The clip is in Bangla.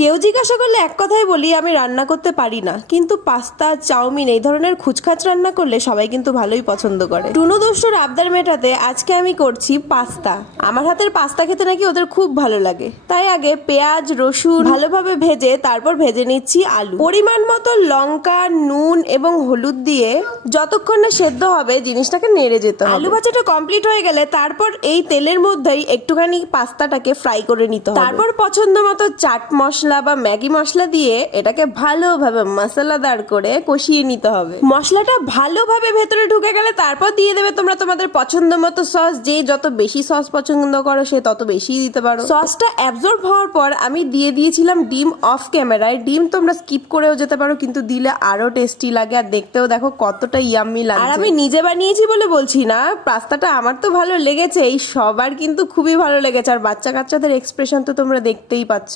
কেউ জিজ্ঞাসা করলে এক কথাই বলি, আমি রান্না করতে পারি না, কিন্তু পাস্তা, চাউমিন এই ধরনের খুচখাচ রান্না করলে সবাই কিন্তু ভালোই পছন্দ করে। টুনু দুষ্টুর আবদার মেটাতে আজকে আমি করছি পাস্তা। আমার হাতের পাস্তা খেতে নাকি ওদের খুব ভালো লাগে, তাই আগে পেঁয়াজ রসুন ভালোভাবে ভেজে তারপর ভেজে নিচ্ছি আলু। পরিমাণ মতো লঙ্কা, নুন এবং হলুদ দিয়ে যতক্ষণ না সেদ্ধ হবে জিনিসটাকে নেড়ে যেতে হবে। আলু ভাজাটা কমপ্লিট হয়ে গেলে তারপর এই তেলের মধ্যেই একটুখানি পাস্তাটাকে ফ্রাই করে নিতে হবে। তারপর পছন্দ মতো চাট মশলা বা ম্যাগি মশলা দিয়ে এটাকে ভালোভাবে মশলাদার করে কষিয়ে নিতে হবে। মশলাটা ভালোভাবে ভেতরে ঢুকে গেলে তারপর দিয়ে দেবে তোমরা তোমাদের পছন্দ মতো সস। যে যত বেশি সস পছন্দ করো সে তত বেশি দিতে পারো। সসটা অ্যাবজর্ব হওয়ার পর আমি দিয়ে দিয়েছিলাম ডিম অফ ক্যামেরায়। ডিম তোমরা স্কিপ করেও যেতে পারো, কিন্তু দিলে আরো টেস্টি লাগে আর দেখতেও দেখো কতটা ইয়াম্মি লাগে। আর আমি নিজে বানিয়েছি বলে বলছি না, পাস্তাটা আমার তো ভালো লেগেছে, এই সবার কিন্তু খুবই ভালো লেগেছে। আর বাচ্চা কাচ্চাদের এক্সপ্রেশন তো তোমরা দেখতেই পাচ্ছ।